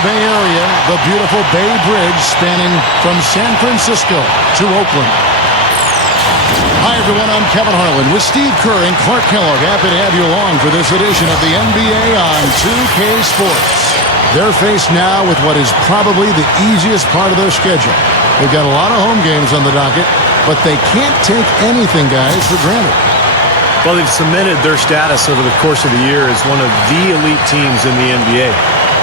the Bay Area, the beautiful Bay Bridge spanning from San Francisco to Oakland. Hi, everyone. I'm Kevin Harlan with Steve Kerr and Clark Kellogg. Happy to have you along for this edition of the NBA on 2K Sports. They're faced now with what is probably the easiest part of their schedule. They've got a lot of home games on the docket, but they can't take anything, guys, for granted. Well, they've cemented their status over the course of the year as one of the elite teams in the NBA.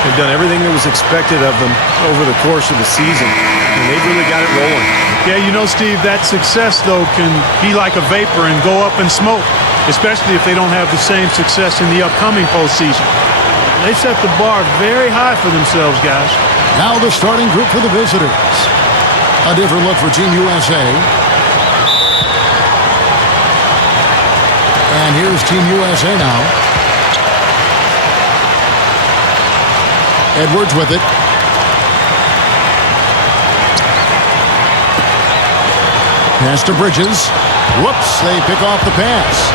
They've done everything that was expected of them over the course of the season, and they've really got it rolling. Yeah, you know, Steve, that success, though, can be like a vapor and go up in smoke, especially if they don't have the same success in the upcoming postseason. They set the bar very high for themselves, guys. Now the starting group for the visitors. A different look for Team USA. And here's Team USA now. Edwards with it. Pass to Bridges. Whoops, they pick off the pass.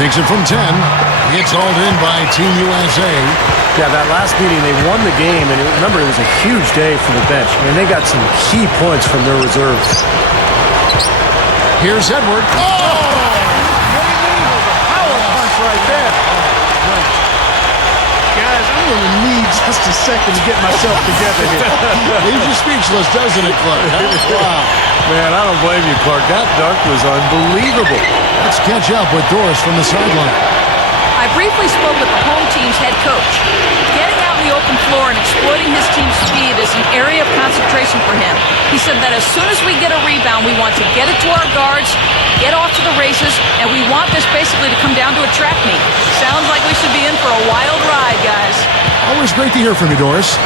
Takes it from 10. Gets hauled in by Team USA. Yeah, that last meeting, they won the game, and remember, it was a huge day for the bench. I mean, they got some key points from their reserves. Here's Edward. Oh! Power punch right there. Guys, I'm going to need just a second to get myself together here. Leaves you speechless, doesn't it, Clark? Wow. Man, I don't blame you, Clark. That dunk was unbelievable. Let's catch up with Doris from the sideline. I briefly spoke with the home team's head coach. Getting out in the open floor and exploiting his team's speed is an area of concentration for him. He said that as soon as we get a rebound, we want to get it to our guards, get off to the races, and we want this basically to come down to a track meet. Sounds like we should be in for a wild ride, guys. Always great to hear from you, Doris.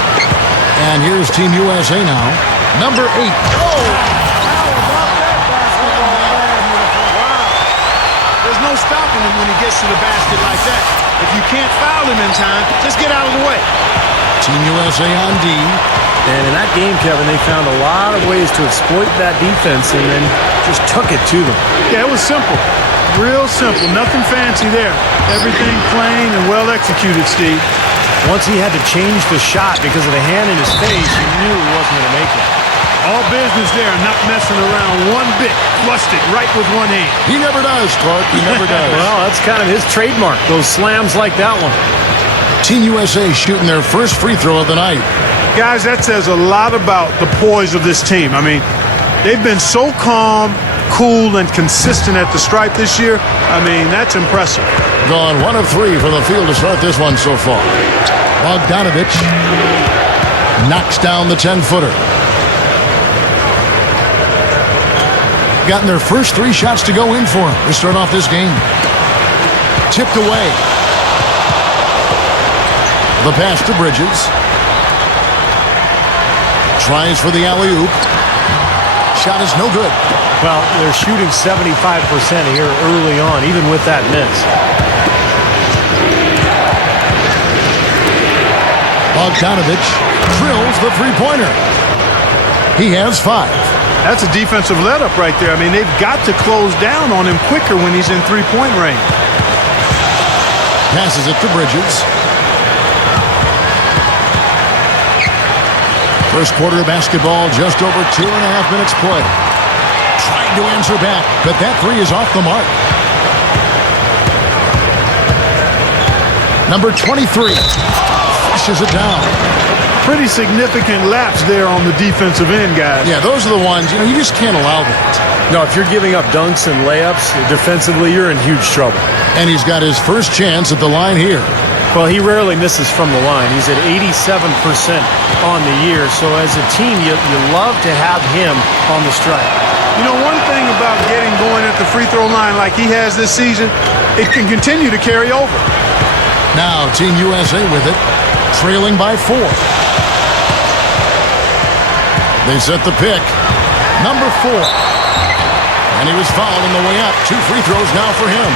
And here's Team USA now. Number 8. There's no stopping him when he gets to the basket like that. If you can't foul him in time, just get out of the way. Team USA on D. And in that game, Kevin, they found a lot of ways to exploit that defense and then just took it to them. Yeah, it was simple. Real simple. Nothing fancy there. Everything plain and well executed, Steve. Once he had to change the shot because of the hand in his face, he knew he wasn't going to make it. All business there, not messing around one bit. Flushed it right with one hand. He never does, Clark. He never does. Well, that's kind of his trademark, those slams like that one. Team USA shooting their first free throw of the night. Guys, that says a lot about the poise of this team. I mean, they've been so calm, cool, and consistent at the stripe this year. I mean, that's impressive. Gone 1 of 3 from the field to start this one so far. Bogdanovich knocks down the 10-footer. Gotten their first 3 shots to go in for him to start off this game. Tipped away. The pass to Bridges. Tries for the alley-oop. Shot is no good. Well, they're shooting 75% here early on, even with that miss. Bogdanovich drills the three-pointer. He has 5. That's a defensive let-up right there. I mean, they've got to close down on him quicker when he's in three-point range. Passes it to Bridges. First quarter of basketball, just over 2.5 minutes play. Trying to answer back, but that 3 is off the mark. Number 23 flushes it down. Pretty significant lapse there on the defensive end, guys. Yeah, those are the ones, you just can't allow that. No, if you're giving up dunks and layups, defensively, you're in huge trouble. And he's got his first chance at the line here. Well, he rarely misses from the line. He's at 87% on the year. So as a team, you love to have him on the strike. You know, one thing about getting going at the free throw line like he has this season, it can continue to carry over. Now, Team USA with it, trailing by 4. They set the pick. Number 4. And he was fouled on the way up. 2 free throws now for him.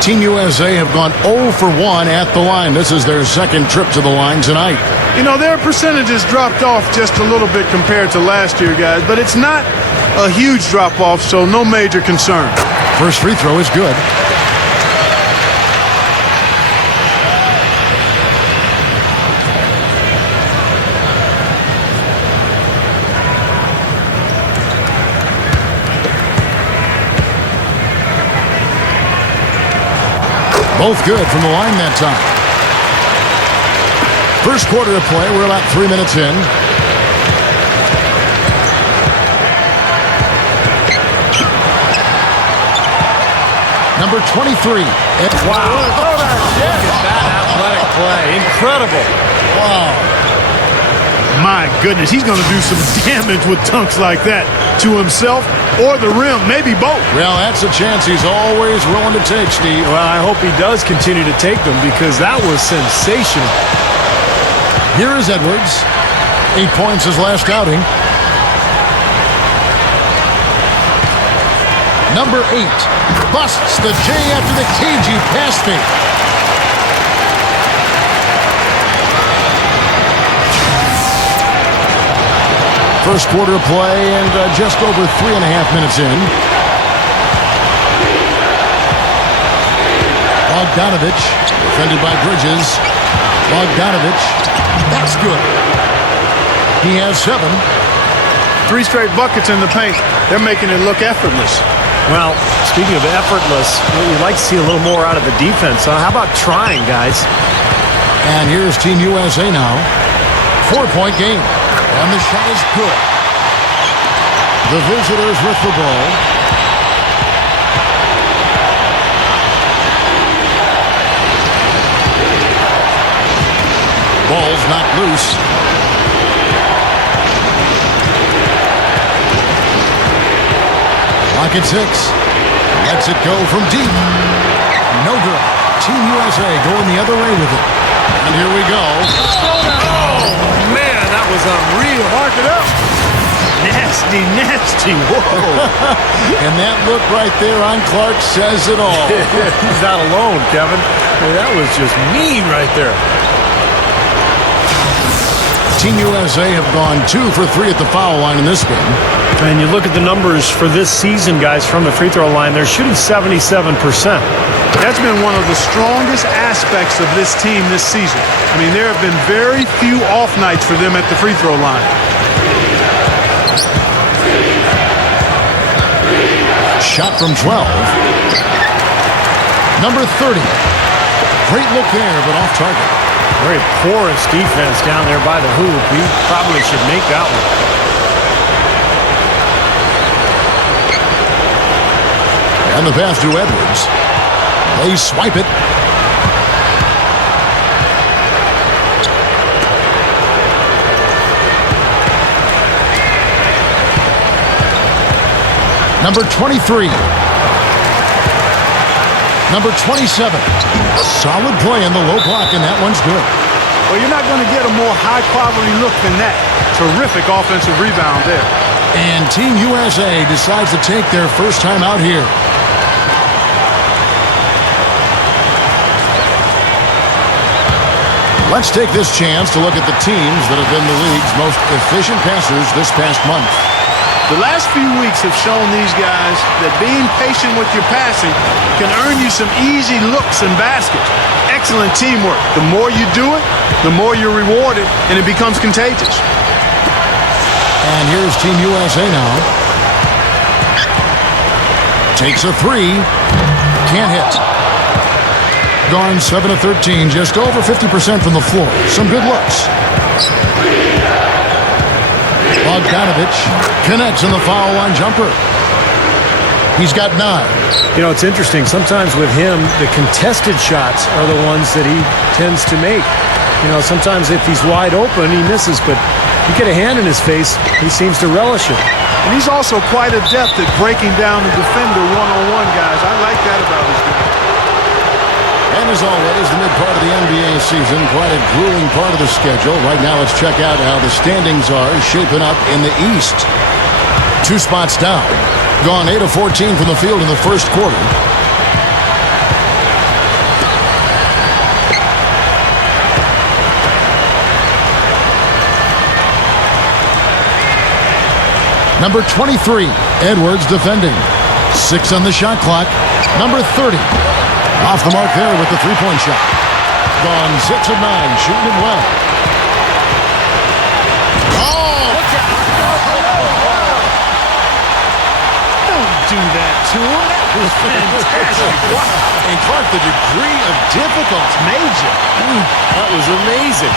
Team USA have gone 0 for 1 at the line. This is their second trip to the line tonight. You know, their percentages dropped off just a little bit compared to last year, guys, but it's not a huge drop-off, so no major concern. First free throw is good. Both good from the line that time. First quarter of play, we're about 3 minutes in. Number 23. Wow. Look at that athletic play. Incredible. Wow. My goodness, he's going to do some damage with dunks like that to himself or the rim, maybe both. Well, that's a chance he's always willing to take, Steve. Well, I hope he does continue to take them because that was sensational. Here is Edwards. 8 points his last outing. Number 8 busts the J after the cagey pass fake. First quarter of play and just over 3.5 minutes in. Bogdanovich, defended by Bridges. Bogdanovich, that's good. He has 7. 3 straight buckets in the paint. They're making it look effortless. Well, speaking of effortless, you'd like to see a little more out of the defense. How about trying, guys? And here's Team USA now. 4-point game. And the shot is good. The visitors with the ball. Ball's knocked loose. Lock at 6. Lets it go from deep. No good. Team USA going the other way with it. And here we go. Oh, man, that was unreal. Mark it up. Nasty, nasty. Whoa. And that look right there on Clark says it all. He's not alone, Kevin. Well, that was just mean right there. Team USA have gone 2 for 3 at the foul line in this game. And you look at the numbers for this season, guys, from the free throw line, they're shooting 77%. That's been one of the strongest aspects of this team this season. I mean, there have been very few off nights for them at the free throw line. Shot from 12. Number 30. Great look there, but off target. Very porous defense down there by the hoop. He probably should make that one. And the pass to Edwards. They swipe it. Number 23. Number 27. Solid play in the low block, and that one's good. Well, you're not going to get a more high-quality look than that. Terrific offensive rebound there. And Team USA decides to take their first time out here. Let's take this chance to look at the teams that have been the league's most efficient passers this past month. The last few weeks have shown these guys that being patient with your passing can earn you some easy looks and baskets. Excellent teamwork. The more you do it, the more you're rewarded, and it becomes contagious. And here's Team USA now. Takes a 3. Can't hit. Gone 7 of 13, just over 50% from the floor. Some good looks. Bogdanovich connects in the foul line jumper. He's got 9. You know, it's interesting. Sometimes with him, the contested shots are the ones that he tends to make. You know, sometimes if he's wide open, he misses, but you get a hand in his face, he seems to relish it. And he's also quite adept at breaking down the defender one-on-one, guys. I like that about his game. And as always, the mid-part of the NBA season, quite a grueling part of the schedule. Right now, let's check out how the standings are shaping up in the East. 2 spots down. Gone 8 of 14 from the field in the first quarter. Number 23, Edwards defending. 6 on the shot clock. Number 30, off the mark there with the three-point shot. Gone 6 of 9, shooting it well. Oh! Don't do that to him. That was fantastic. Wow. And Clark, the degree of difficulty. Major. That was amazing.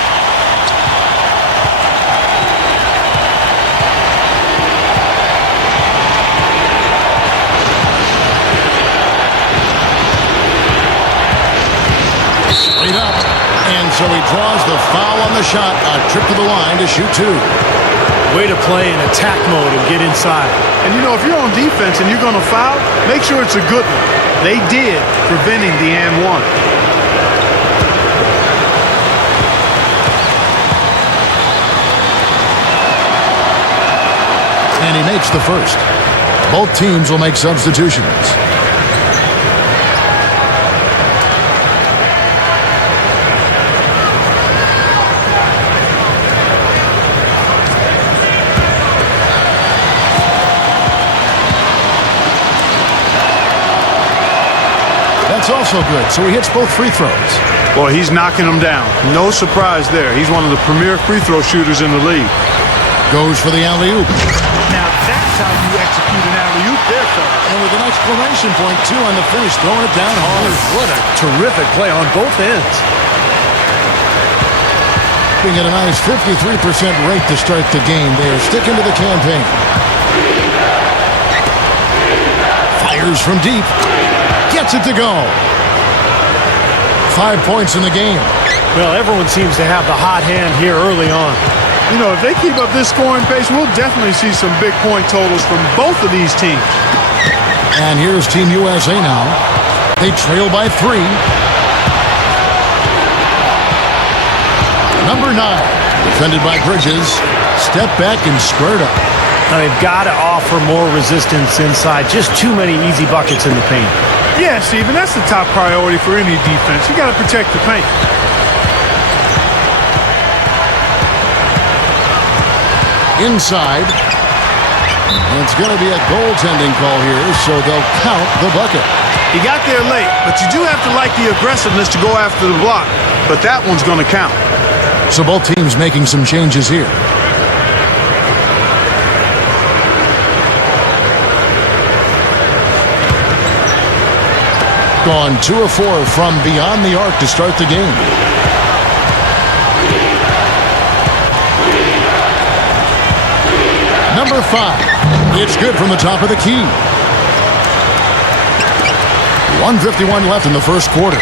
Straight up. And so he draws the foul on the shot. A trip to the line to shoot 2. Way to play in attack mode and get inside. And, you know, if you're on defense and you're going to foul, make sure it's a good one. They did, preventing the and one. And he makes the first. Both teams will make substitutions. That's also good, so he hits both free throws. Boy, he's knocking them down. No surprise there. He's one of the premier free throw shooters in the league. Goes for the alley-oop. Now that's how you execute an alley-oop there, fella. And with an exclamation point, too, on the finish, throwing it down hard. What a terrific play on both ends. Being at a nice 53% rate to start the game. They are sticking to the campaign. Fires from deep. Gets it to go. 5 points in the game. Well, everyone seems to have the hot hand here early on. You know, if they keep up this scoring pace, we'll definitely see some big point totals from both of these teams. And here's Team USA now. They trail by 3. Number 9, defended by Bridges. Step back and squared up. Now, they've got to offer more resistance inside. Just too many easy buckets in the paint. Yeah, Steven, that's the top priority for any defense. You got to protect the paint. Inside. It's going to be a goaltending call here, so they'll count the bucket. He got there late, but you do have to like the aggressiveness to go after the block. But that one's going to count. So both teams making some changes here. Gone 2 of 4 from beyond the arc to start the game. Number 5. It's good from the top of the key. 1:51 left in the first quarter.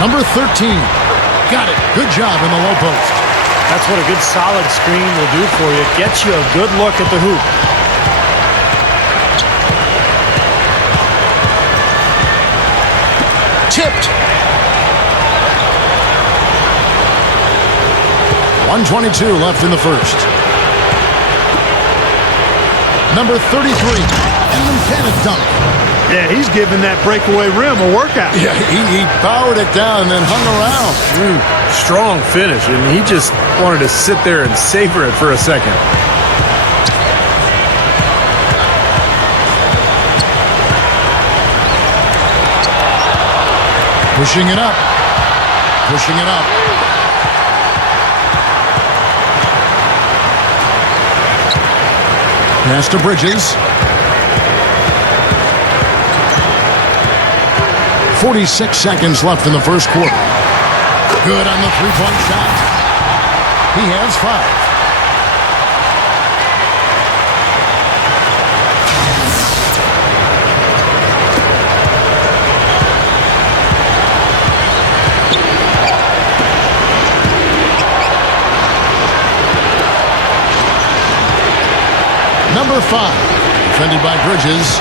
Number 13. Got it. Good job in the low post. That's what a good solid screen will do for you. Gets you a good look at the hoop. Tipped. 1:22 left in the first. Number 33. And an emphatic dunk. Yeah, he's giving that breakaway rim a workout. Yeah, he powered it down and then hung around. Strong finish, and he just wanted to sit there and savor it for a second. Pushing it up. Pushing it up. Pass to Bridges. 46 seconds left in the first quarter. Good on the three-point shot. He has 5. Number 5, defended by Bridges.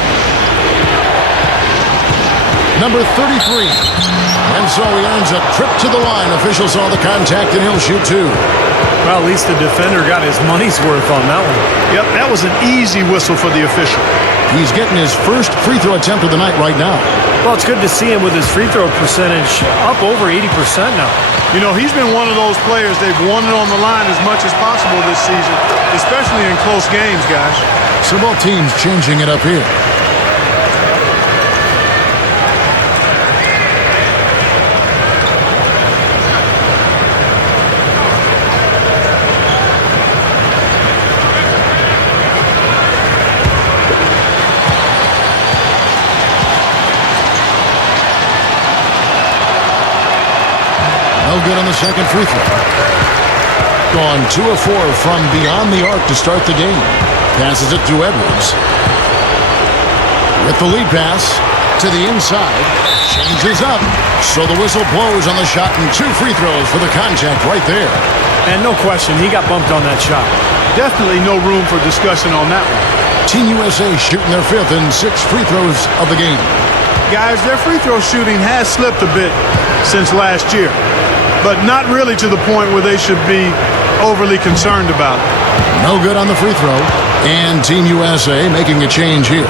Number 33. And so he earns a trip to the line. Officials saw the contact, and he'll shoot 2. Well, at least the defender got his money's worth on that one. Yep, that was an easy whistle for the official. He's getting his first free throw attempt of the night right now. Well, it's good to see him with his free throw percentage up over 80% now. You know, he's been one of those players, they've won it on the line as much as possible this season, especially in close games, guys. So both teams changing it up here. No good on the second free throw. Gone 2 of 4 from beyond the arc to start the game. Passes it to Edwards. With the lead pass to the inside. Changes up. So the whistle blows on the shot and 2 free throws for the contact right there. And no question, he got bumped on that shot. Definitely no room for discussion on that one. Team USA shooting their 5th and 6th free throws of the game. Guys, their free throw shooting has slipped a bit since last year, but not really to the point where they should be overly concerned about it. No good on the free throw. And Team USA making a change here.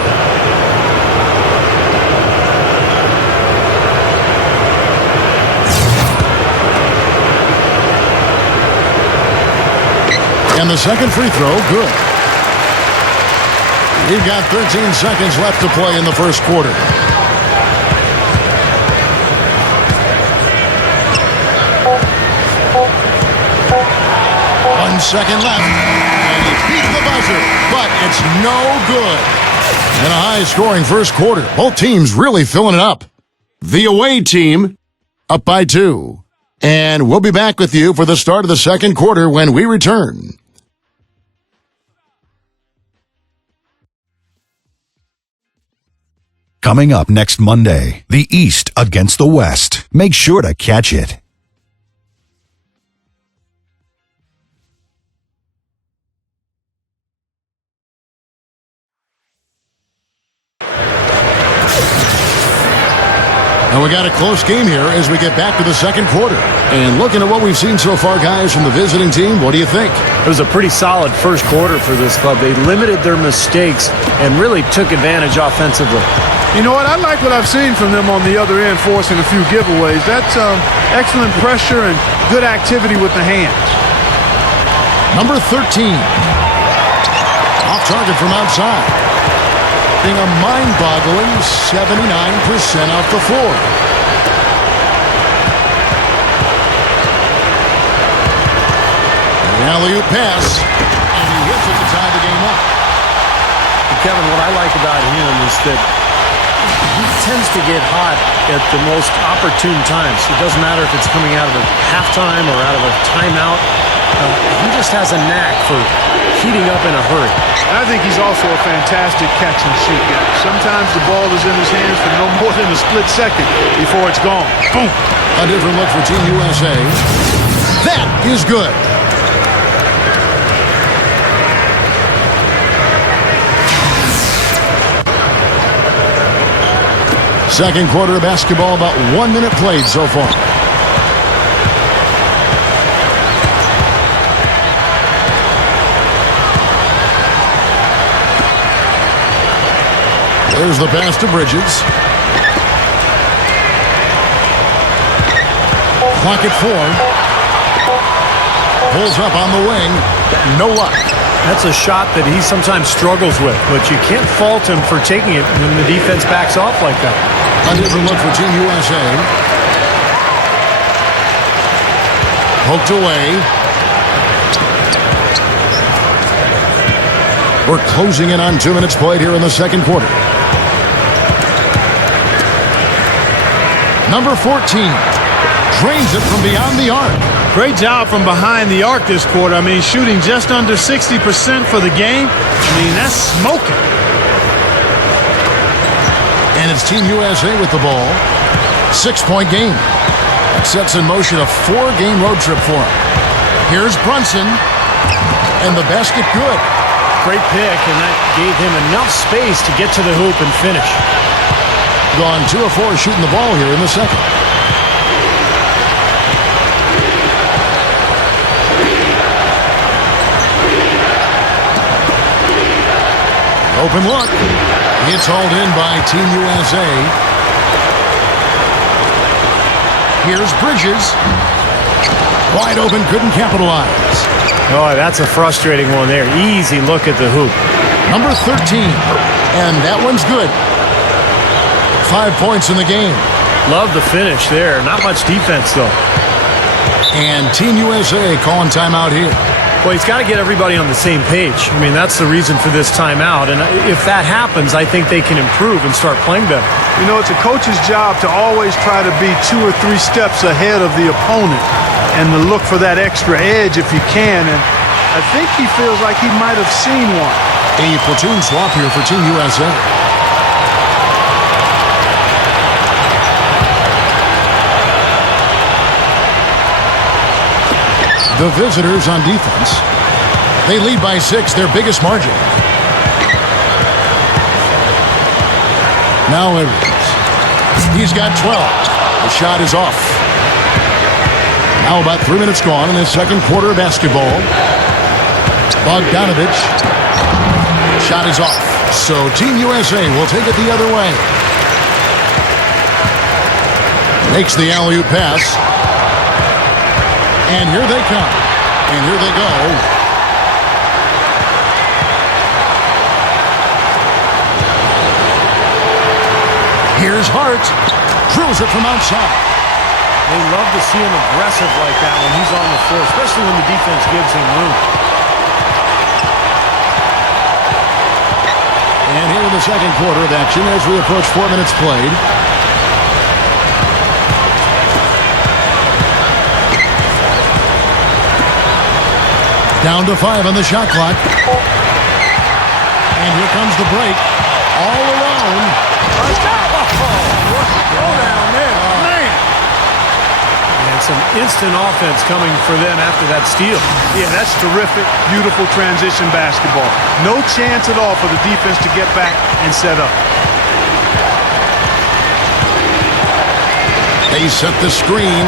And the second free throw, good. We've got 13 seconds left to play in the first quarter. Second left, and he beat the buzzer, but it's no good. And a high-scoring first quarter. Both teams really filling it up. The away team up by 2. And we'll be back with you for the start of the second quarter when we return. Coming up next Monday, the East against the West. Make sure to catch it. And we got a close game here as we get back to the second quarter. And looking at what we've seen so far, guys, from the visiting team, what do you think? It was a pretty solid first quarter for this club. They limited their mistakes and really took advantage offensively. You know what? I like what I've seen from them on the other end, forcing a few giveaways. That's excellent pressure and good activity with the hands. Number 13. Off target from outside. Being a mind-boggling 79% off the floor. The alley-oop pass, and he hits it to tie the game up. Kevin, what I like about him is that he tends to get hot at the most opportune times. It doesn't matter if it's coming out of a halftime or out of a timeout. He just has a knack for heating up in a hurry. I think he's also a fantastic catch and shoot guy. Sometimes the ball is in his hands for no more than a split second before it's gone. Boom. A different look for Team USA. That is good. Second quarter of basketball, about 1 minute played so far. There's the pass to Bridges. Clock at 4. Pulls up on the wing. No luck. That's a shot that he sometimes struggles with, but you can't fault him for taking it when the defense backs off like that. A different look for Team USA. Poked away. We're closing in on 2 minutes played here in the second quarter. Number 14 drains it from beyond the arc. Great job from behind the arc this quarter. I mean, shooting just under 60% for the game. I mean, that's smoking. And it's Team USA with the ball. 6-point game. That sets in motion a 4-game road trip for him. Here's Brunson. And the basket good. Great pick, and that gave him enough space to get to the hoop and finish. Gone 2 of 4 shooting the ball here in the second. open look. It's hauled in by Team USA. Here's Bridges. Wide open, couldn't capitalize. Oh, that's a frustrating one there. Easy look at the hoop. Number 13. And that one's good. 5 points in the game. Love the finish there. Not much defense, though. And Team USA calling timeout here. Well, he's got to get everybody on the same page. I mean, that's the reason for this timeout. And if that happens, I think they can improve and start playing better. You know, it's a coach's job to always try to be 2 or 3 steps ahead of the opponent and to look for that extra edge if you can. And I think he feels like he might have seen one. A platoon swap here for Team USA. The visitors on defense. They lead by 6, their biggest margin. Now Edwards. He's got 12. The shot is off. Now about 3 minutes gone in the second quarter of basketball. Bogdanovich. Shot is off. So Team USA will take it the other way. Makes the alley-oop pass. And here they come. And here they go. Here's Hart. Drills it from outside. They love to see him aggressive like that when he's on the floor, especially when the defense gives him room. And here in the second quarter of action as we approach 4 minutes played. Down to 5 on the shot clock. And here comes the break. All alone. Go down there, man. And some instant offense coming for them after that steal. Yeah, that's terrific, beautiful transition basketball. No chance at all for the defense to get back and set up. They set the screen.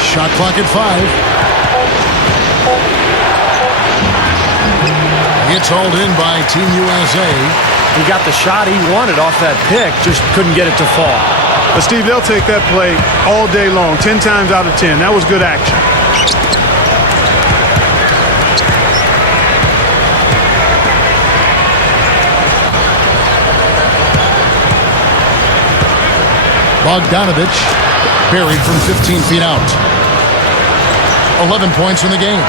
Shot clock at 5. It's hauled in by Team USA. He got the shot he wanted off that pick, just couldn't get it to fall. But Steve, they'll take that play all day long, 10 times out of 10. That was good action. Bogdanovich buried from 15 feet out. 11 points in the game.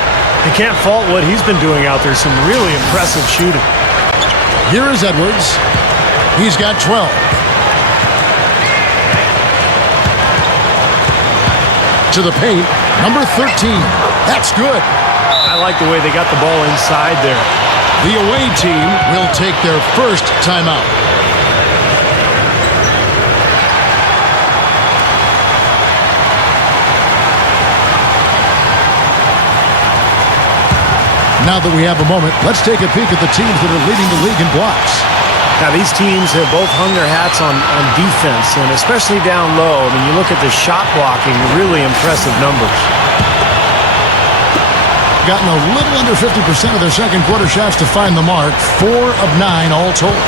You can't fault what he's been doing out there. Some really impressive shooting. Here is Edwards. He's got 12. To the paint, number 13. That's good. I like the way they got the ball inside there. The away team will take their first timeout. Now that we have a moment, let's take a peek at the teams that are leading the league in blocks. Now, these teams have both hung their hats on defense, and especially down low. I mean, you look at the shot blocking, really impressive numbers. Gotten a little under 50% of their second quarter shots to find the mark. 4 of 9 all told.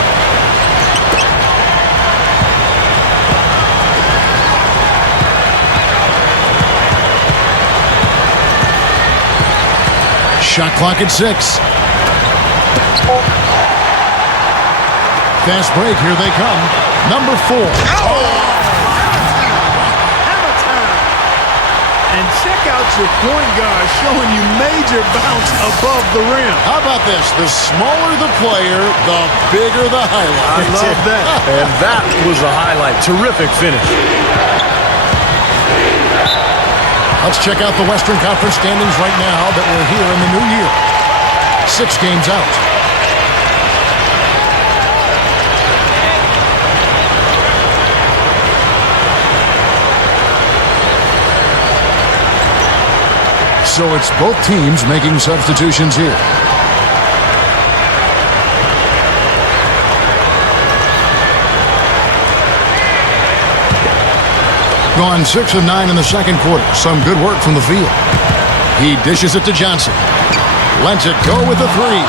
Shot clock at 6. Fast break, here they come. Number 4. And check out your point guard showing you major bounce above the rim. How about this? The smaller the player, the bigger the highlight. I love that. And that was a highlight. Terrific finish. Let's check out the Western Conference standings right now that we're here in the new year. 6 games out. So it's both teams making substitutions here. Gone 6 of 9 in the second quarter. Some good work from the field. He dishes it to Johnson. Lets it go with the three.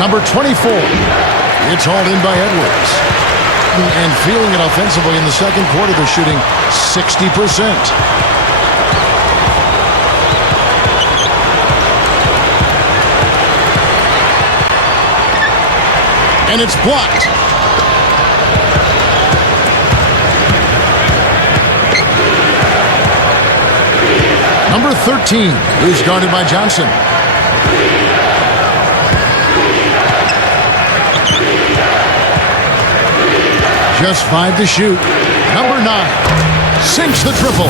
Number 24. It's hauled in by Edwards. And feeling it offensively in the second quarter, they're shooting 60%. And it's blocked. Number 13 is guarded by Johnson. Just 5 to shoot. Number 9 sinks the triple.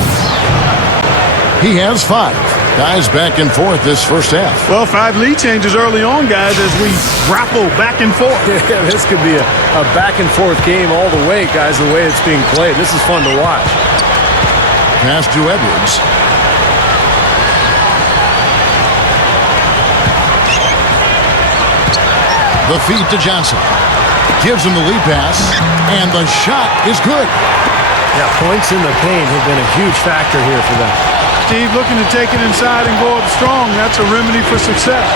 He has 5. Guys back and forth this first half. Well, 5 lead changes early on, guys, as we grapple back and forth. Yeah, this could be a back and forth game all the way, guys, the way it's being played. This is fun to watch. Pass to Edwards. The feed to Johnson. Gives him the lead pass, and the shot is good. Yeah, points in the paint have been a huge factor here for them. Steve looking to take it inside and go up strong. That's a remedy for success.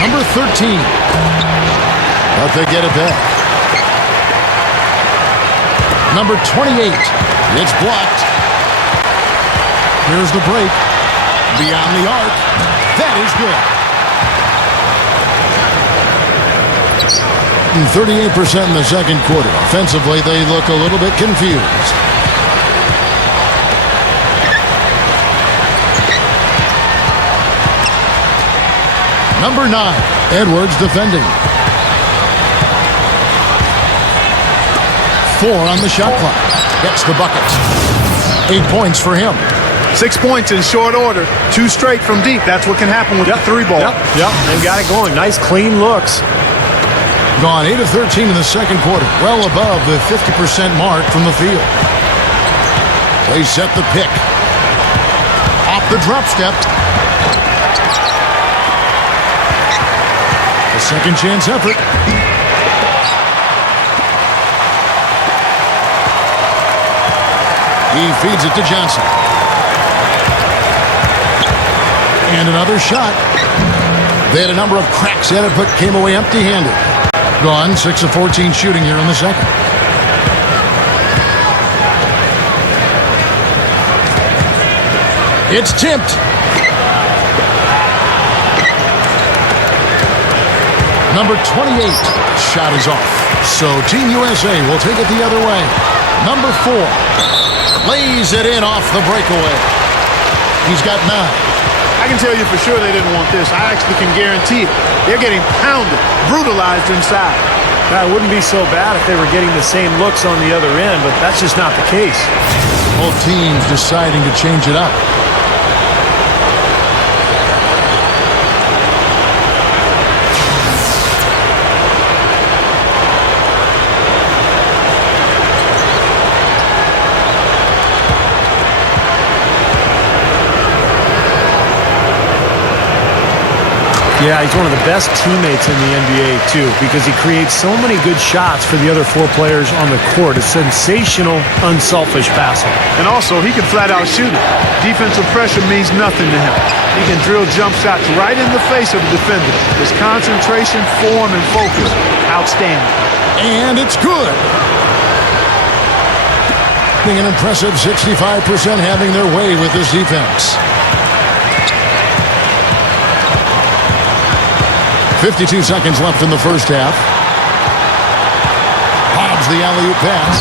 Number 13. But they get it back. Number 28. It's blocked. Here's the break. Beyond the arc. That is good. 38% in the second quarter. Offensively, they look a little bit confused. Number 9, Edwards defending. 4 on the shot clock. Gets the bucket. 8 points for him. 6 points in short order. 2 straight from deep. That's what can happen with the 3 ball. Yep, they've got it going. Nice, clean looks. Gone 8 of 13 in the second quarter. Well above the 50% mark from the field. They set the pick. Off the drop step. A second chance effort. He feeds it to Johnson. And another shot. They had a number of cracks at it, but came away empty-handed. Gone 6 of 14 shooting here in the second. It's tipped. Number 28. Shot is off. So Team USA will take it the other way. Number 4. Lays it in off the breakaway. He's got 9. I can tell you for sure they didn't want this. I actually can guarantee it. They're getting pounded, brutalized inside. That wouldn't be so bad if they were getting the same looks on the other end, but that's just not the case. Both teams deciding to change it up. Yeah, he's one of the best teammates in the NBA, too, because he creates so many good shots for the other 4 players on the court. A sensational, unselfish passer. And also, he can flat-out shoot it. Defensive pressure means nothing to him. He can drill jump shots right in the face of the defender. His concentration, form, and focus, outstanding. And it's good. An impressive 65% having their way with this defense. 52 seconds left in the first half. Hobbs the alley-oop pass.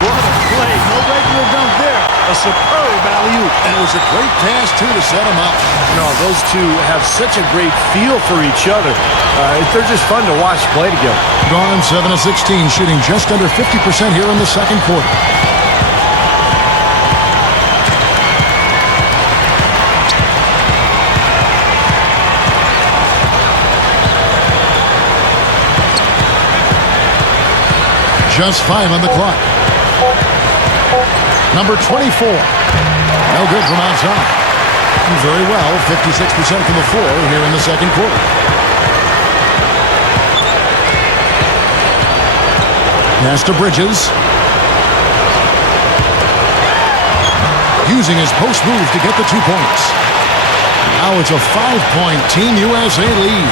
What a play. No regular dunk there. A superb alley-oop. And it was a great pass, too, to set him up. No, those two have such a great feel for each other. They're just fun to watch play together. Gone 7 of 16, shooting just under 50% here in the second quarter. Just 5 on the clock. Number 24. No good from outside. Very well, 56% from the floor here in the second quarter. Pass to Bridges. Using his post move to get the 2 points. Now it's a 5-point Team USA lead.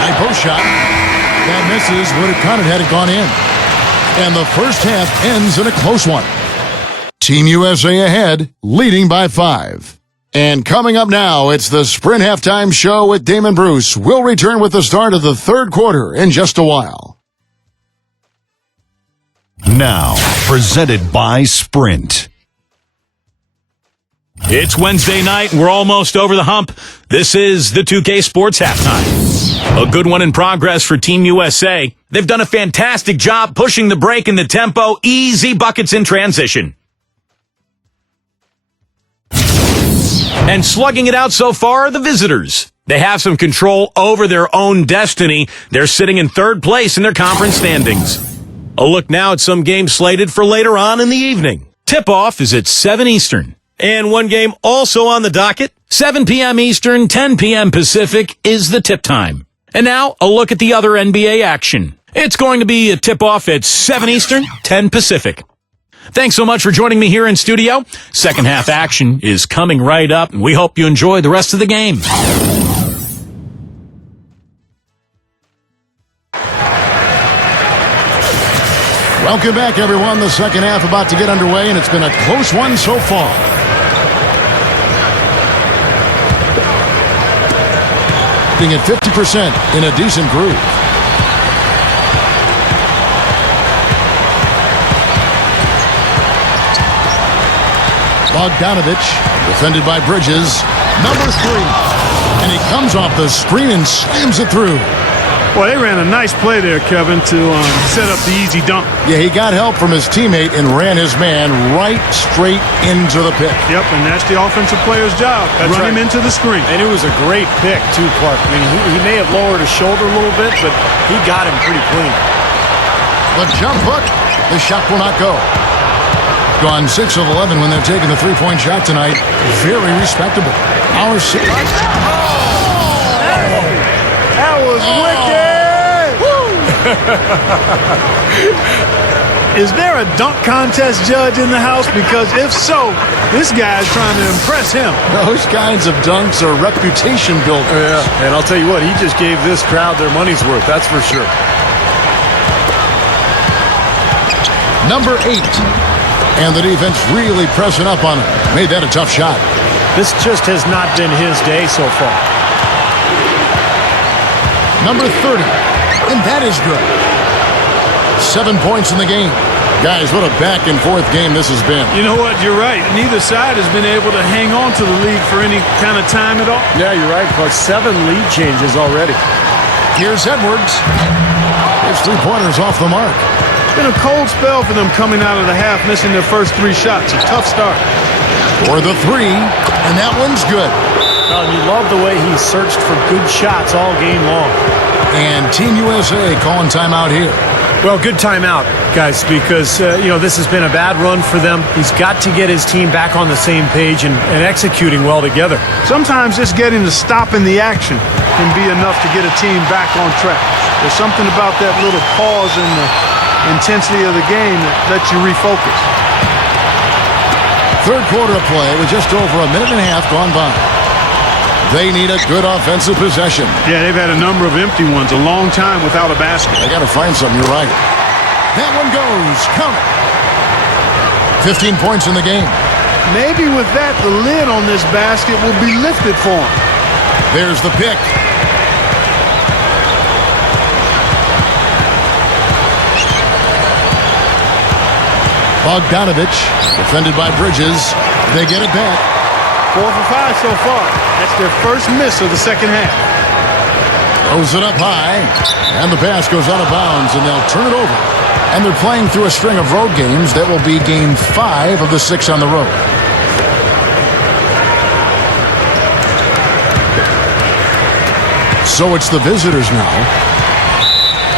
High post shot. That misses. Would have counted had it gone in. And the first half ends in a close one. Team USA ahead, leading by 5. And coming up now, it's the Sprint Halftime Show with Damon Bruce. We'll return with the start of the third quarter in just a while. Now, presented by Sprint. It's Wednesday night, and we're almost over the hump. This is the 2K Sports Halftime. A good one in progress for Team USA. They've done a fantastic job pushing the break and the tempo, easy buckets in transition. And slugging it out so far are the visitors. They have some control over their own destiny. They're sitting in third place in their conference standings. A look now at some games slated for later on in the evening. Tip-off is at 7 Eastern. And one game also on the docket, 7 p.m. Eastern, 10 p.m. Pacific is the tip time. And now, a look at the other NBA action. It's going to be a tip-off at 7 Eastern, 10 Pacific. Thanks so much for joining me here in studio. Second half action is coming right up, and we hope you enjoy the rest of the game. Welcome back, everyone. The second half about to get underway, and it's been a close one so far. Being at 50% in a decent groove. Bogdanovich, defended by Bridges, number 3. And he comes off the screen and slams it through. Well, they ran a nice play there, Kevin, to set up the easy dunk. Yeah, he got help from his teammate and ran his man right straight into the pick. Yep, and that's the offensive player's job. Run him into the screen. And it was a great pick, too, Clark. I mean, he may have lowered his shoulder a little bit, but he got him pretty clean. The jump hook. The shot will not go. Gone 6 of 11 when they've taken the three-point shot tonight. Very respectable. Our six. That was wicked! Is there a dunk contest judge in the house? Because if so, this guy is trying to impress him. Those kinds of dunks are reputation builders. Yeah, and I'll tell you what, he just gave this crowd their money's worth, that's for sure. Number 8. And the defense really pressing up on him. Made that a tough shot. This just has not been his day so far. Number 30. And that is good. 7 points in the game. Guys, what a back-and-forth game this has been. You know what? You're right. Neither side has been able to hang on to the lead for any kind of time at all. Yeah, you're right, Clark. 7 lead changes already. Here's Edwards. His three-pointer's off the mark. It's been a cold spell for them coming out of the half, missing their first 3 shots. A tough start. For the 3, and that one's good. You love the way he searched for good shots all game long. And Team USA calling timeout here. Well, good timeout, guys, because, this has been a bad run for them. He's got to get his team back on the same page and executing well together. Sometimes just getting to stop in the action can be enough to get a team back on track. There's something about that little pause in the intensity of the game that lets you refocus. Third quarter of play with just over a minute and a half gone by. They need a good offensive possession. Yeah, they've had a number of empty ones, a long time without a basket. They got to find something, you're right. That one goes. Count it. 15 points in the game. Maybe with that, the lid on this basket will be lifted for him. There's the pick. Bogdanovich, defended by Bridges. They get it back. 4 for 5 so far. That's their first miss of the second half. Throws it up high, and the pass goes out of bounds, and they'll turn it over. And they're playing through a string of road games. That will be game 5 of the 6 on the road. So it's the visitors now.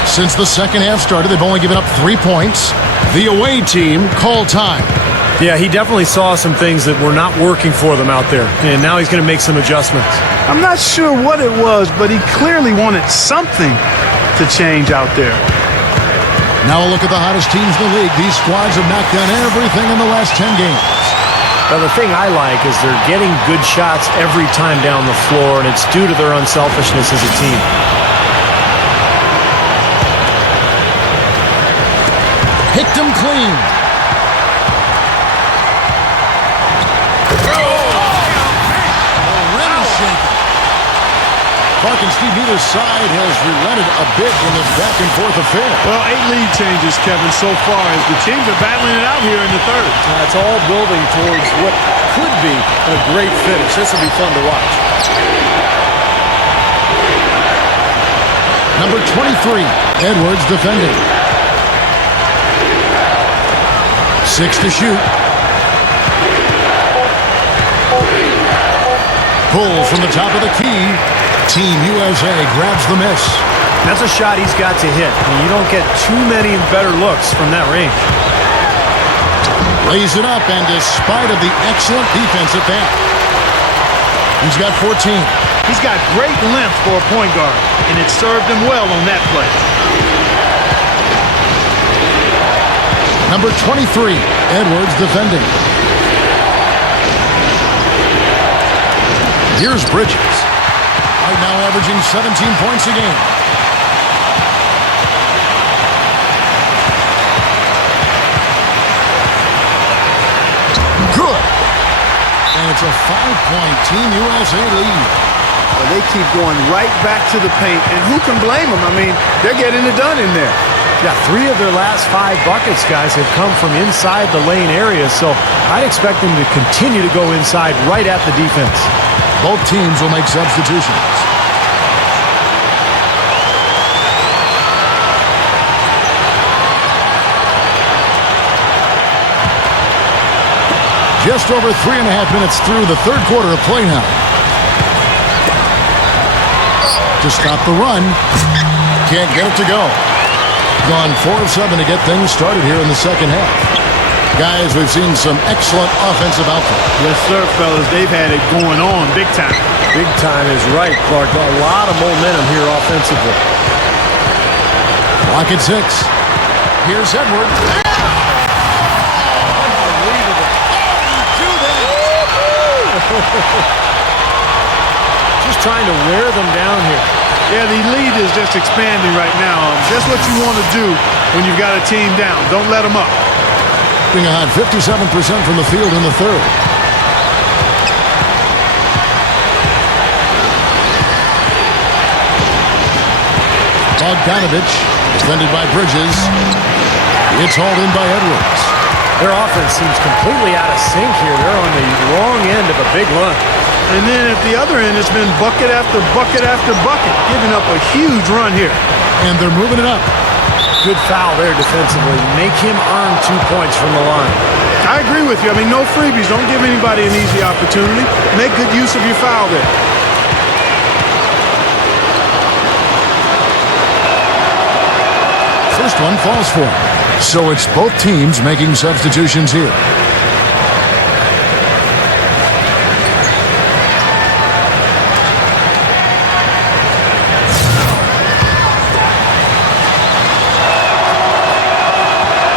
Since the second half started, they've only given up 3 points. The away team call time. Yeah, he definitely saw some things that were not working for them out there, and now he's going to make some adjustments. I'm not sure what it was, but he clearly wanted something to change out there. Now a look at the hottest teams in the league. These squads have knocked down everything in the last 10 games. Now, the thing I like is they're getting good shots every time down the floor, and it's due to their unselfishness as a team. Picked him clean. Clark and Steve, neither side has relented a bit in this back-and-forth affair. Well, 8 lead changes, Kevin, so far as the teams are battling it out here in the third. It's all building towards what could be a great finish. This will be fun to watch. Number 23, Edwards defending. 6 to shoot. Pulls from the top of the key. Team USA grabs the miss. That's a shot he's got to hit. I mean, you don't get too many better looks from that range. Lays it up, and despite of the excellent defense at that, he's got 14. He's got great length for a point guard, and it served him well on that play. Number 23, Edwards defending. Here's Bridges. Right now averaging 17 points a game. Good. And it's a 5-point Team USA lead. Well, they keep going right back to the paint, and who can blame them? I mean, they're getting it done in there. Yeah, 3 of their last 5 buckets, guys, have come from inside the lane area, so I'd expect them to continue to go inside right at the defense. Both teams will make substitutions. Just over 3.5 minutes through the third quarter of play now. To stop the run. Can't get it to go. Gone 4 of 7 to get things started here in the second half. Guys, we've seen some excellent offensive output. Yes, sir, fellas. They've had it going on big time. Big time is right, Clark. A lot of momentum here offensively. Clock at 6. Here's Edward. Just trying to wear them down here. Yeah, the lead is just expanding right now. Just what you want to do when you've got a team down. Don't let them up. Being on 57% from the field in the third. Bogdanovich, defended by Bridges. It's hauled in by Edwards. Their offense seems completely out of sync here. They're on the wrong end of a big run. And then at the other end, it's been bucket after bucket after bucket, giving up a huge run here. And they're moving it up. Good foul there defensively. Make him earn 2 points from the line. I agree with you. I mean, no freebies. Don't give anybody an easy opportunity. Make good use of your foul there. First one falls for him. So it's both teams making substitutions here.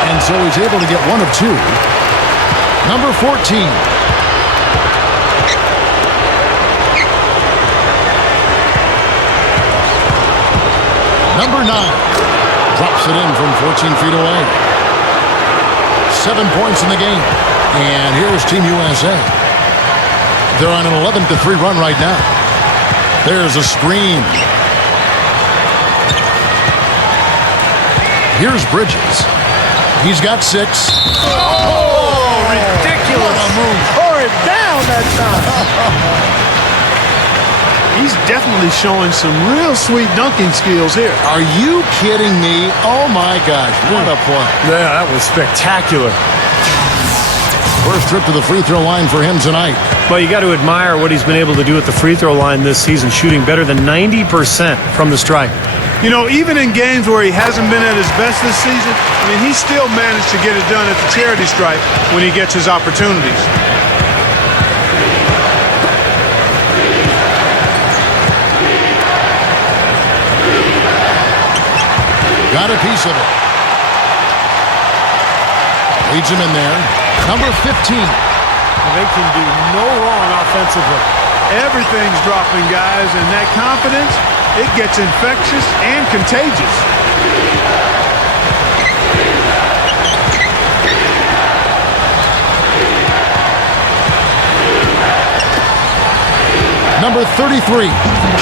And so he's able to get 1 of 2. Number 14. Number 9. Drops it in from 14 feet away. 7 points in the game. And here's Team USA. They're on an 11-3 run right now. There's a screen. Here's Bridges. He's got 6. Oh, ridiculous. What a move. Tore it down that time. He's definitely showing some real sweet dunking skills here. Are you kidding me? Oh, my gosh. What a play. Yeah, that was spectacular. first trip to the free throw line for him tonight. Well, you got to admire what he's been able to do at the free throw line this season, shooting better than 90% from the stripe. You know, even in games where he hasn't been at his best this season, I mean, he still managed to get it done at the charity stripe when he gets his opportunities. Got a piece of it. Leads him in there. Number 15. They can do no wrong offensively. Everything's dropping, guys, and that confidence, it gets infectious and contagious. Number 33.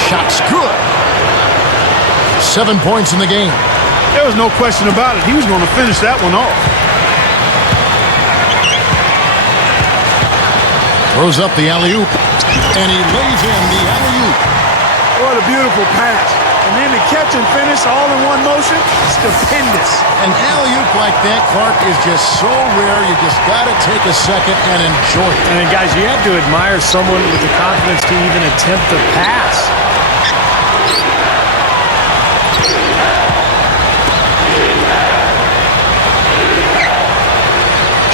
Shot's good. 7 points in the game. There was no question about it. He was going to finish that one off. Throws up the alley-oop, and he lays in the alley-oop. What a beautiful pass. And then the catch and finish all in one motion, stupendous. An alley-oop like that, Clark, is just so rare. You just got to take a second and enjoy it. And guys, you have to admire someone with the confidence to even attempt the pass.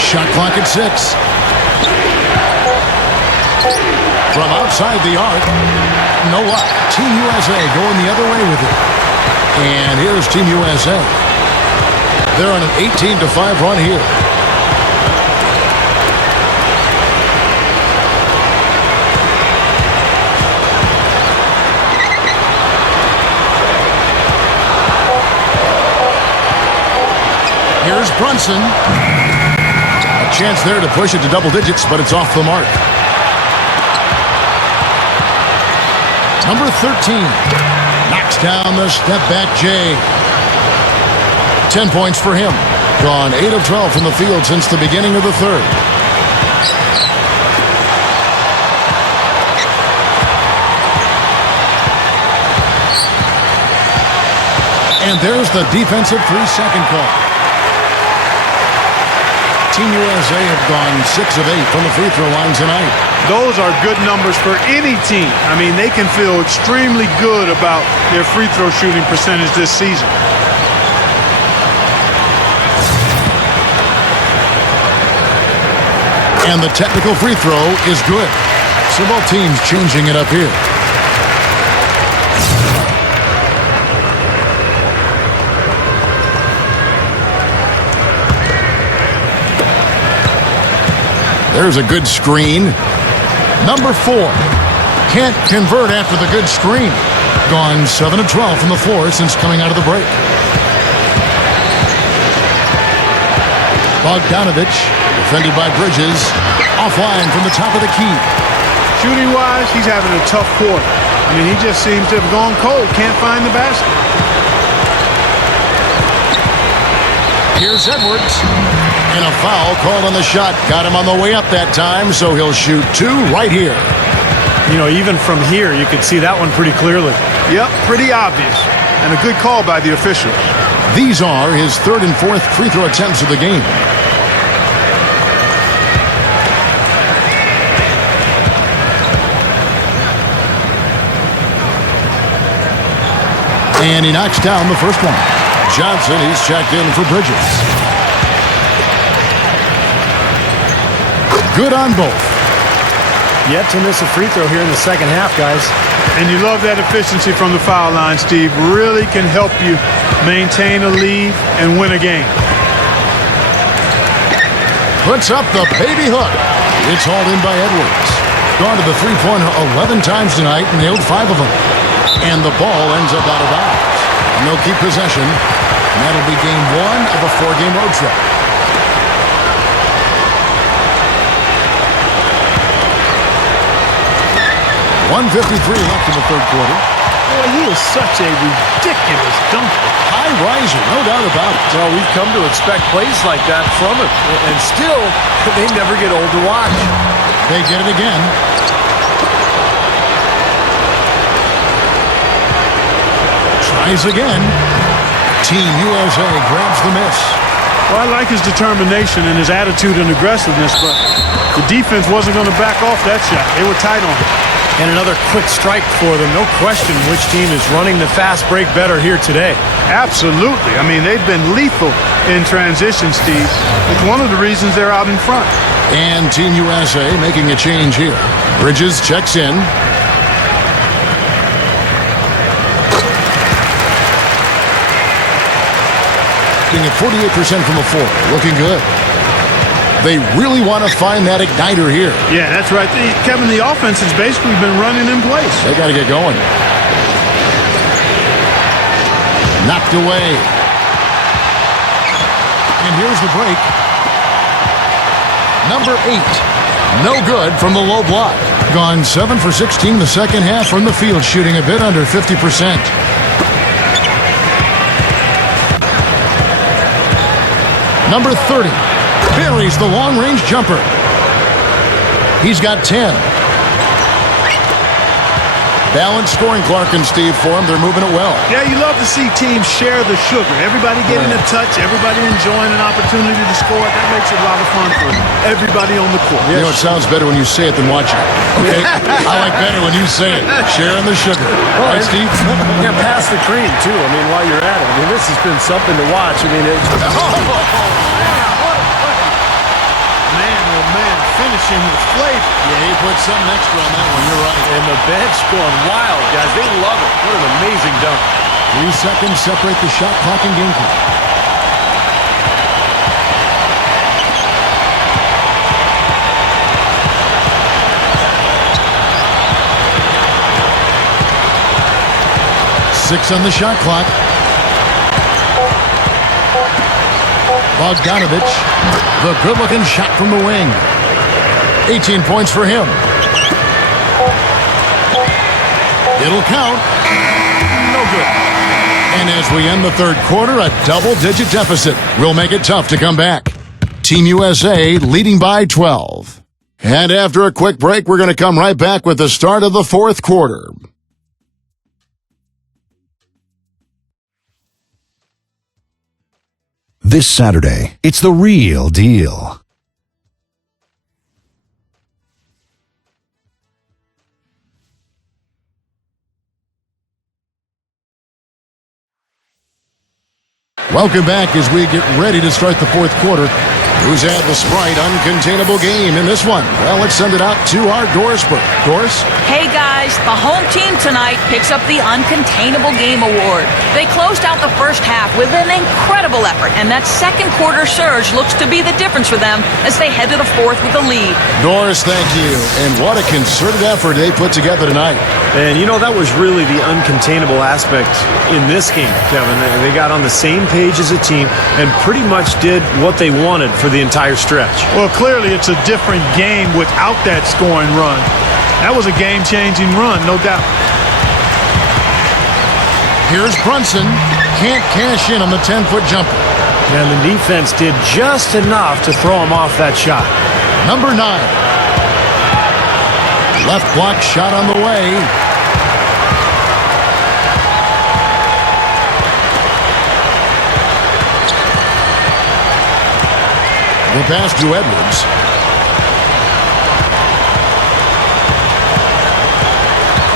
Shot clock at 6. From outside the arc, no luck. Team USA going the other way with it. And here's Team USA. They're on an 18-5 run here. Here's Brunson. A chance there to push it to double digits, but it's off the mark. Number 13 knocks down the step-back J. 10 points for him. Gone 8 of 12 from the field since the beginning of the third. And there's the defensive 3-second call. Team USA have gone 6 of 8 from the free throw line tonight. Those are good numbers for any team. I mean, they can feel extremely good about their free throw shooting percentage this season. And the technical free throw is good. So both teams changing it up here. There's a good screen. Number 4. Can't convert after the good screen. Gone 7 of 12 from the floor since coming out of the break. Bogdanovich, defended by Bridges, offline from the top of the key. Shooting-wise, he's having a tough quarter. I mean, he just seems to have gone cold. Can't find the basket. Here's Edwards. And a foul called on the shot. Got him on the way up that time, so he'll shoot 2 right here. You know, even from here, you could see that one pretty clearly. Yep, pretty obvious. And a good call by the officials. These are his 3rd and 4th free throw attempts of the game. And he knocks down the first one. Johnson, he's checked in for Bridges. Good on both. Yet to miss a free throw here in the second half, guys. And you love that efficiency from the foul line, Steve. Really can help you maintain a lead and win a game. Puts up the baby hook. It's hauled in by Edwards. Gone to the three-pointer 11 times tonight, nailed 5 of them. And the ball ends up out of bounds. And they'll keep possession. And that'll be game 1 of a 4-game road trip. 1:53 left in the third quarter. Boy, he is such a ridiculous dunker. High riser, no doubt about it. Well, we've come to expect plays like that from him. And still, they never get old to watch. They get it again. Tries again. Team USA grabs the miss. Well, I like his determination and his attitude and aggressiveness, but The defense wasn't going to back off that shot. They were tight on it. And another quick strike for them. No question which team is running the fast break better here today. Absolutely. I mean, they've been lethal in transition, Steve. It's one of the reasons they're out in front. And Team USA making a change here. Bridges checks in. At 48% from the floor. Looking good. They really want to find that igniter here. Yeah, that's right. Kevin, the offense has basically been running in place. They got to get going. Knocked away. And here's the break. Number 8. No good from the low block. Gone 7 for 16 the second half from the field, shooting a bit under 50%. Number 30 buries the long-range jumper. He's got 10. Balanced scoring, Clark and Steve, for him. They're moving it well. Yeah, you love to see teams share the sugar. Everybody getting a touch, everybody enjoying an opportunity to score. That makes it a lot of fun for everybody on the court. You know, it sounds better when you say it than watch it. Okay? I like better when you say it. Sharing the sugar. Right, Steve? Yeah, pass the cream, too. I mean, while you're at it. I mean, this has been something to watch. I mean, it's... Finishing with flavor. Yeah, he put something extra on that one. You're right. And the bench going wild, guys. They love it. What an amazing dunk. 3 seconds separate the shot clock and game clock. Six on the shot clock. Bogdanovich, the good-looking shot from the wing. 18 points for him. It'll count. No good. And as we end the third quarter, a double-digit deficit will make it tough to come back. Team USA leading by 12. And after a quick break, we're going to come right back with the start of the fourth quarter. This Saturday, it's the real deal. Welcome back as we get ready to start the fourth quarter. Who's had the Sprite uncontainable game in this one? Well, let's send it out to our Doris Burke. Doris? Hey guys, the home team tonight picks up the Uncontainable Game Award. They closed out the first half with an incredible effort, and that second quarter surge looks to be the difference for them as they head to the fourth with a lead. Doris, thank you. And what a concerted effort they put together tonight. And, you know, that was really the uncontainable aspect in this game, Kevin. They got on the same page as a team and pretty much did what they wanted for the entire stretch. Well, clearly it's a different game without that scoring run. That was a game-changing run, no doubt. Here's Brunson. Can't cash in on the 10-foot jumper. And the defense did just enough to throw him off that shot. Number 9. Left block shot on the way. The pass to Edwards.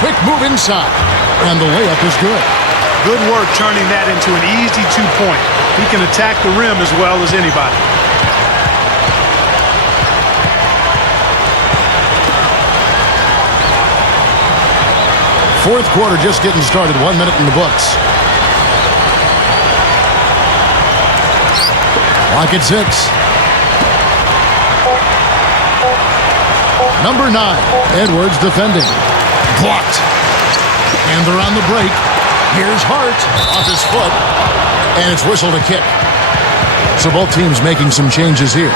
Quick move inside. And the layup is good. Good work turning that into an easy 2-point. He can attack the rim as well as anybody. Fourth quarter just getting started. 1 minute in the books. Clock at 6. Number 9, Edwards defending. Blocked. And they're on the break. Here's Hart off his foot. And it's whistled a kick. So both teams making some changes here.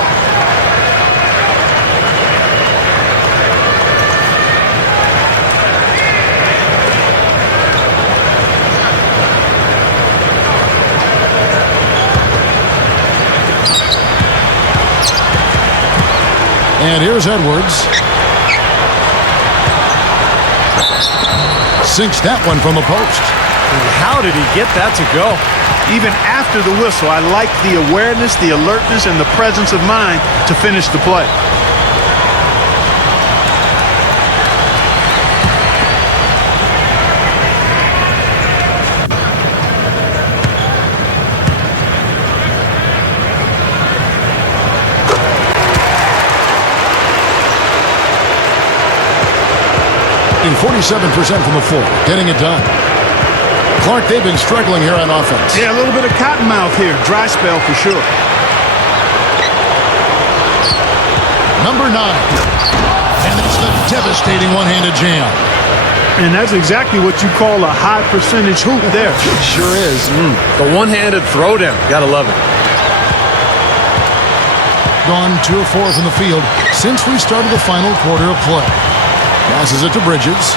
And here's Edwards. Sinks that one from the post. And how did he get that to go? Even after the whistle, I like the awareness, the alertness, and the presence of mind to finish the play. In 47% from the floor, getting it done. Clark, they've been struggling here on offense. Yeah, a little bit of cottonmouth here. Dry spell for sure. Number 9. And it's the devastating one-handed jam. And that's exactly what you call a high percentage hoop there. Sure is. The one-handed throwdown. Gotta love it. Gone 2 of 4 from the field since we started the final quarter of play. Passes it to Bridges.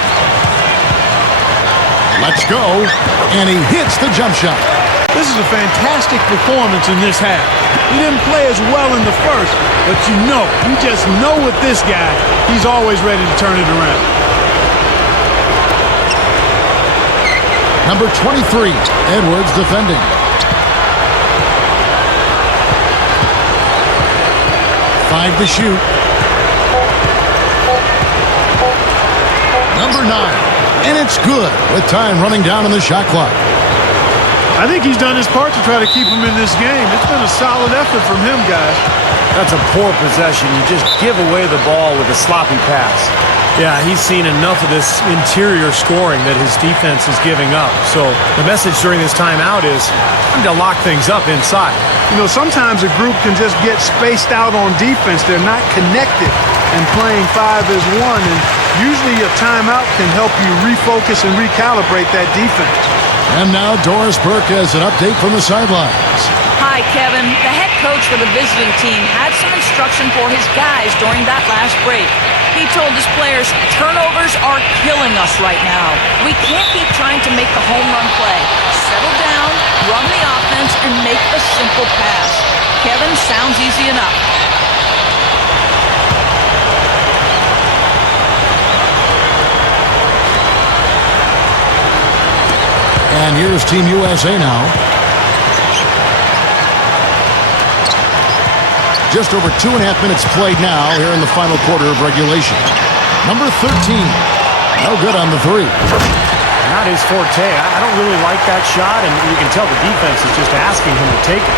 Let's go. And he hits the jump shot. This is a fantastic performance in this half. He didn't play as well in the first, but you just know with this guy, he's always ready to turn it around. Number 23, Edwards defending. Five to shoot. Number 9, and it's good with time running down on the shot clock. I think he's done his part to try to keep him in this game. It's been a solid effort from him, guys. That's a poor possession. You just give away the ball with a sloppy pass. Yeah, he's seen enough of this interior scoring that his defense is giving up. So the message during this timeout is time to lock things up inside. You know, sometimes a group can just get spaced out on defense. They're not connected and playing 5 as 1. And usually a timeout can help you refocus and recalibrate that defense. And now Doris Burke has an update from the sidelines. Hi, Kevin. The head coach for the visiting team had some instruction for his guys during that last break. He told his players, turnovers are killing us right now. We can't keep trying to make the home run play. Settle down, run the offense, and make the simple pass. Kevin, sounds easy enough. And here's Team USA now. Just over 2.5 minutes played now here in the final quarter of regulation. Number 13. No good on the 3. Not his forte. I don't really like that shot, and you can tell the defense is just asking him to take it.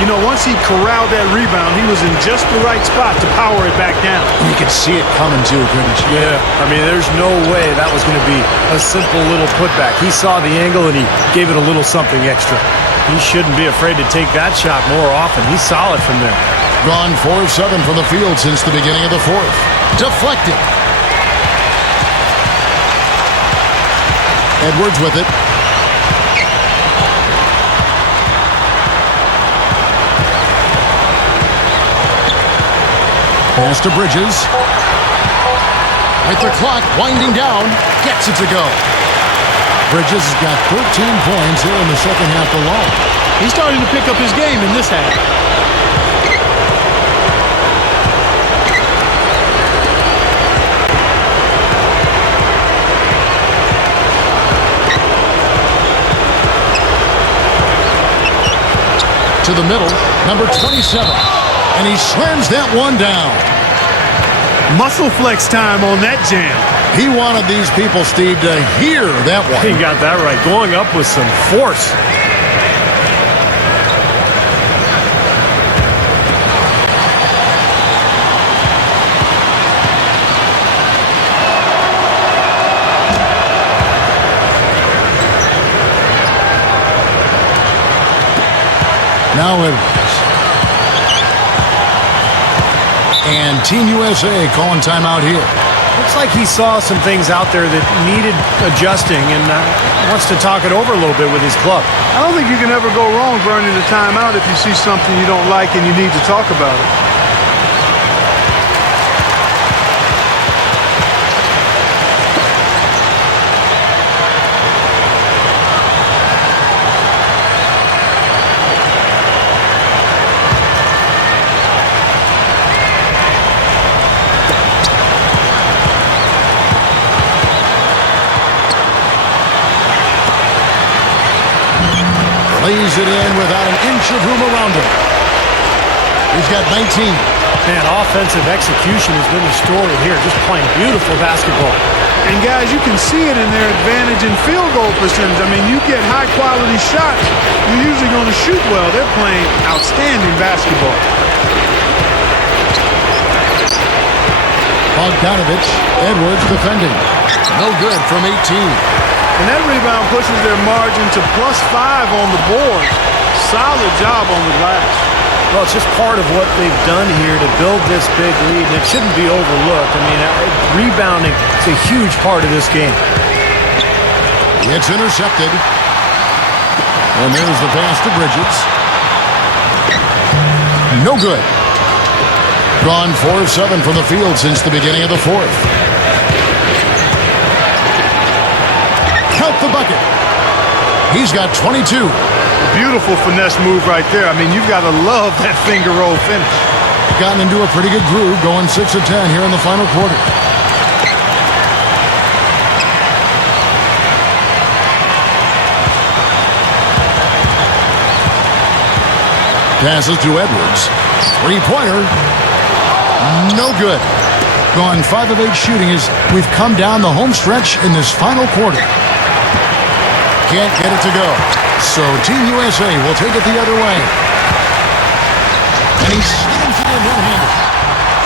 You know, once he corralled that rebound, he was in just the right spot to power it back down. You could see it coming too, couldn't you? Yeah, I mean, there's no way that was going to be a simple little putback. He saw the angle, and he gave it a little something extra. He shouldn't be afraid to take that shot more often. He's solid from there. Gone 4 of 7 from the field since the beginning of the 4th. Deflected. Edwards with it. Pass to Bridges. With the clock winding down, gets it to go. Bridges has got 13 points here in the second half alone. He's starting to pick up his game in this half. To the middle, number 27. And he slams that one down. Muscle flex time on that jam. He wanted these people, Steve, to hear that one. He got that right. Going up with some force. Now Edwards. And Team USA calling timeout here. Looks like he saw some things out there that needed adjusting and wants to talk it over a little bit with his club. I don't think you can ever go wrong burning a timeout if you see something you don't like and you need to talk about it. Lays it in without an inch of room around him. He's got 19. Man, offensive execution has been the story here. Just playing beautiful basketball. And guys, you can see it in their advantage in field goal percentage. I mean, you get high-quality shots, you're usually going to shoot well. They're playing outstanding basketball. Bogdanovich, Edwards defending. No good from 18. And that rebound pushes their margin to +5 on the board. Solid job on the glass. Well, it's just part of what they've done here to build this big lead, and it shouldn't be overlooked. I mean, rebounding is a huge part of this game. It's intercepted. And there's the pass to Bridges. No good. Gone 4 of 7 from the field since the beginning of the fourth. Count the bucket. He's got 22. Beautiful finesse move right there. I mean, you've got to love that finger roll finish. Gotten into a pretty good groove, going 6 of 10 here in the final quarter. Passes to Edwards. Three-pointer. No good. Gone 5 of 8 shooting as we've come down the home stretch in this final quarter. Can't get it to go. So Team USA will take it the other way. And he slams it in one-handed.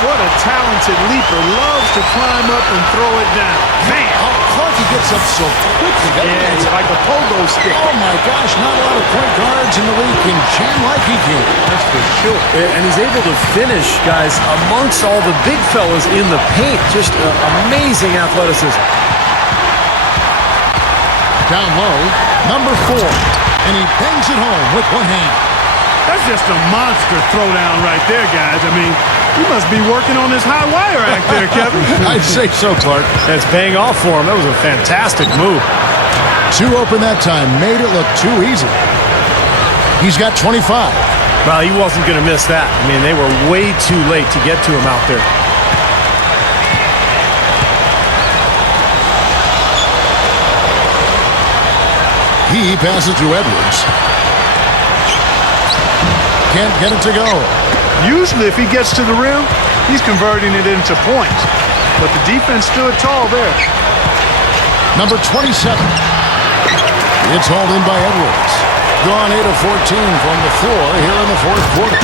What a talented leaper. Loves to climb up and throw it down. Man! Oh, Clark, he gets up so quickly. Yeah, it's like a pogo stick. Oh, my gosh. Not a lot of point guards in the league can jam like he can. That's for sure. And he's able to finish, guys, amongst all the big fellas in the paint. Just amazing athleticism. Down low, number 4. And he bangs it home with one hand. That's just a monster throwdown right there, guys. I mean, he must be working on his high wire act there, Kevin. I'd say so, Clark. That's paying off for him. That was a fantastic move. 2 open that time. Made it look too easy. He's got 25. Well, he wasn't going to miss that. I mean, they were way too late to get to him out there. He passes to Edwards. Can't get it to go. Usually, if he gets to the rim, he's converting it into points. But the defense stood tall there. Number 27. It's hauled in by Edwards. Gone 8 of 14 from the floor here in the fourth quarter.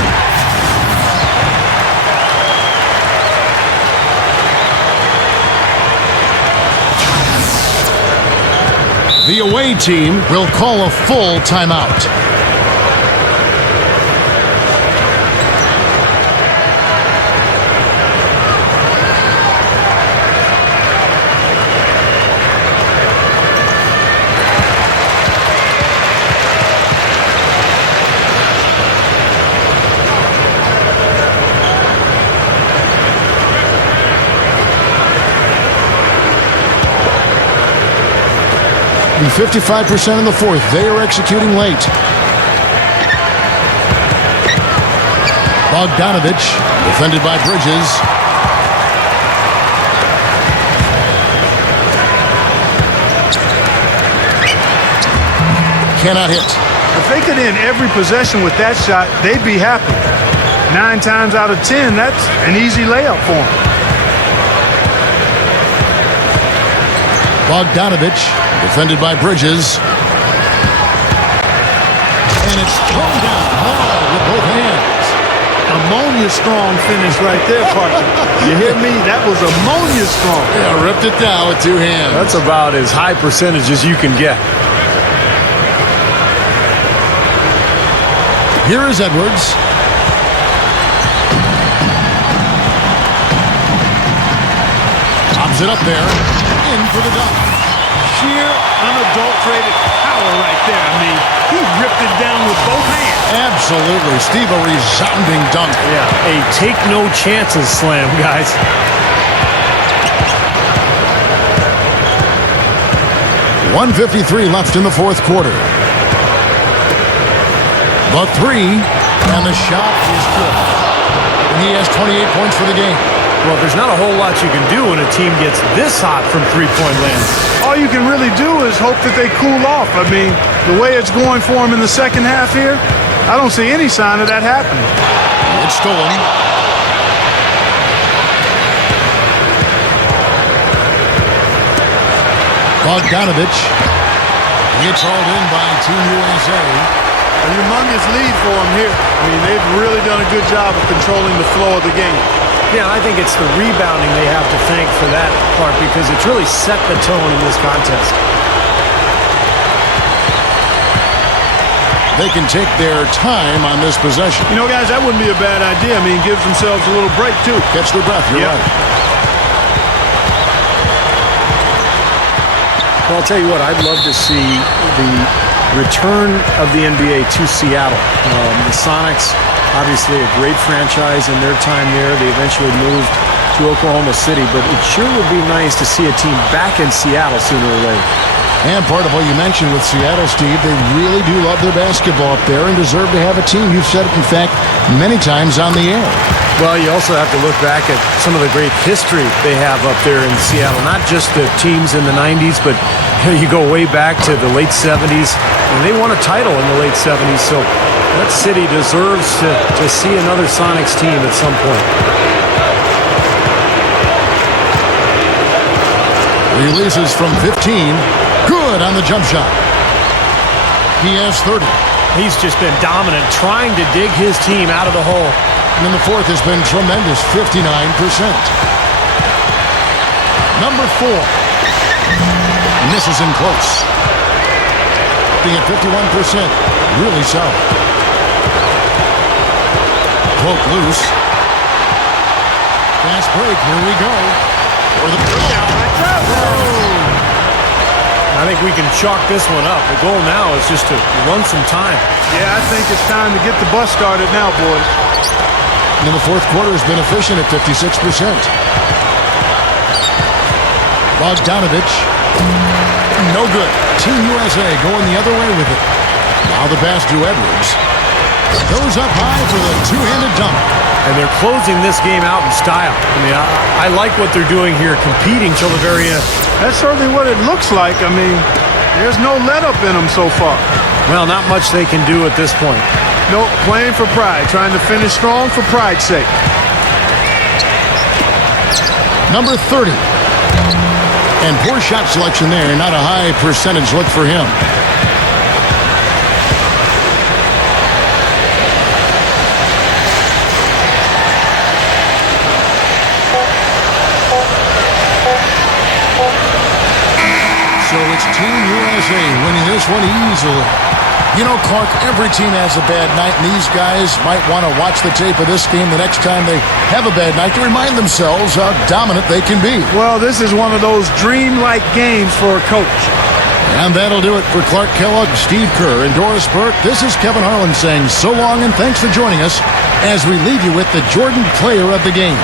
The away team will call a full timeout. And 55% in the fourth. They are executing late. Bogdanovich, defended by Bridges. Cannot hit. If they could end every possession with that shot, they'd be happy. 9 times out of 10, that's an easy layup for them. Bogdanovich, defended by Bridges. And it's thrown down hard with both hands. Ammonia strong finish right there, partner. You hear me? That was ammonia strong. Yeah, ripped it down with 2 hands. That's about as high percentage as you can get. Here is Edwards. Pops it up there. In for the dunk. Sheer, unadulterated power right there. I mean, he ripped it down with both hands. Absolutely. Steve, a resounding dunk. Yeah, a take no chances slam, guys. .153 left in the fourth quarter. The 3, and the shot is good. And he has 28 points for the game. Well, there's not a whole lot you can do when a team gets this hot from three-point land. All you can really do is hope that they cool off. I mean, the way it's going for them in the second half here, I don't see any sign of that happening. It's stolen. Bogdanovich. It's hauled in by Team USA. A humongous lead for them here. I mean, they've really done a good job of controlling the flow of the game. Yeah, I think it's the rebounding they have to thank for that part because it's really set the tone in this contest. They can take their time on this possession. You know, guys, that wouldn't be a bad idea. I mean, gives themselves a little break, too. Catch their breath. You're right. Well, I'll tell you what, I'd love to see the return of the NBA to Seattle. The Sonics, obviously a great franchise in their time there. They eventually moved to Oklahoma City, but it sure would be nice to see a team back in Seattle sooner or later. And part of what you mentioned with Seattle, Steve, they really do love their basketball up there and deserve to have a team. You've said it, in fact, many times on the air. Well, you also have to look back at some of the great history they have up there in Seattle. Not just the teams in the 90s, but you go way back to the late 70s, and they won a title in the late 70s. So that city deserves to see another Sonics team at some point. Releases from 15. Good on the jump shot. He has 30. He's just been dominant, trying to dig his team out of the hole. And then the fourth has been tremendous, 59%. Number 4. Misses in close. Being at 51%. Really solid. Poke loose. Fast break. Here we go. For the I think we can chalk this one up. The goal now is just to run some time. Yeah, I think it's time to get the bus started now, boys. And the fourth quarter has been efficient at 56%. Bogdanovich. No good. Team USA going the other way with it. Now the pass to Edwards. Goes up high for the two-handed dunk. And they're closing this game out in style. I mean, I like what they're doing here, competing till the very end. That's certainly what it looks like. I mean, there's no let-up in them so far. Well, not much they can do at this point. Nope, playing for pride, trying to finish strong for pride's sake. Number 30. And poor shot selection there. Not a high percentage look for him. So it's Team USA winning this one easily. You know, Clark, every team has a bad night, and these guys might want to watch the tape of this game the next time they have a bad night to remind themselves how dominant they can be. Well, this is one of those dreamlike games for a coach. And that'll do it for Clark Kellogg, Steve Kerr, and Doris Burke. This is Kevin Harlan saying so long and thanks for joining us as we leave you with the Jordan player of the game.